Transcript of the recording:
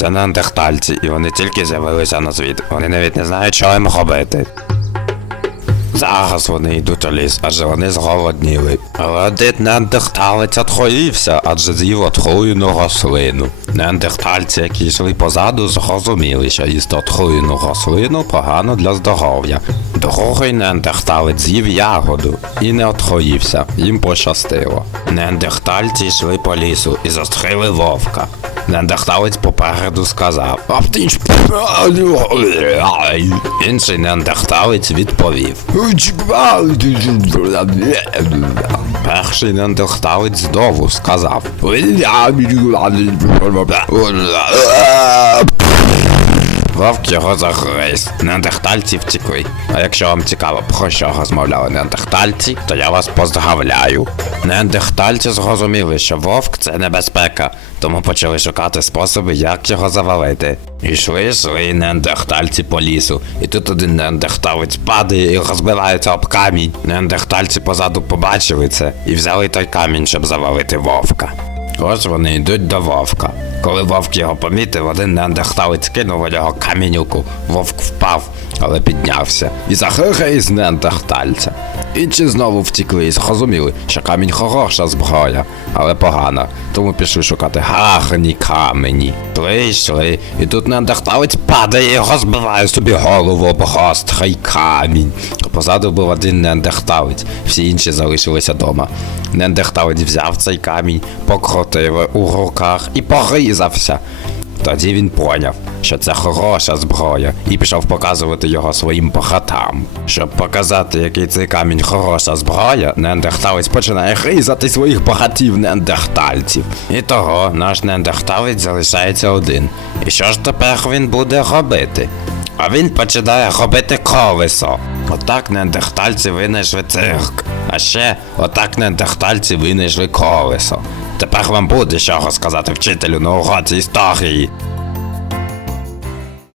Це неандертальці, і вони тільки з'явилися на світ. Вони навіть не знають, що їм робити. Зараз вони йдуть у ліс, адже вони зголодніли. Але один неандерталець отхоївся, адже з'їв отруєну рослину. Неандертальці, які йшли позаду, зрозуміли, що їсти отруєну рослину погано для здоров'я. Другий неандерталець з'їв ягоду і не отхоївся, їм пощастило. Неандертальці йшли по лісу і зустріли вовка. Неандерталець попереду сказав «Аптич!» Інший неандерталець відповів Перший неандерталець знову сказав Вовк його загриз. Неандертальці втекли. А якщо вам цікаво, про що розмовляли неандертальці, то я вас поздравляю. Неандертальці зрозуміли, що вовк це небезпека, тому почали шукати способи, як його завалити. Ішли, йшли неандертальці по лісу, і тут один неандерталець падає і розбивається об камінь. Неандертальці позаду побачили це і взяли той камінь, щоб завалити вовка. Ось вони йдуть до вовка. Коли вовк його помітив, один неандерталець кинув у нього камінюку. Вовк впав, але піднявся і загризь неандертальця. Інші знову втікли і зрозуміли, що камінь хороша зброя, але погана, тому пішли шукати гарні камені. Йшли, йшли, і тут неандерталець падає і розбиває собі голову об гострий камінь. Позаду був один неандерталець, всі інші залишилися дома. Неандерталець взяв цей камінь, покрутив у руках і порізався. Тоді він поняв, що це хороша зброя, і пішов показувати його своїм братам. Щоб показати, який цей камінь хороша зброя, неандерталець починає різати своїх братів неандертальців. І того наш неандерталець залишається один. І що ж тепер він буде робити? А він починає робити колесо. Отак неандертальці винайшли цирк. А ще отак неандертальці винайшли колесо. Тепер вам буде що сказати вчителю на уроці історії.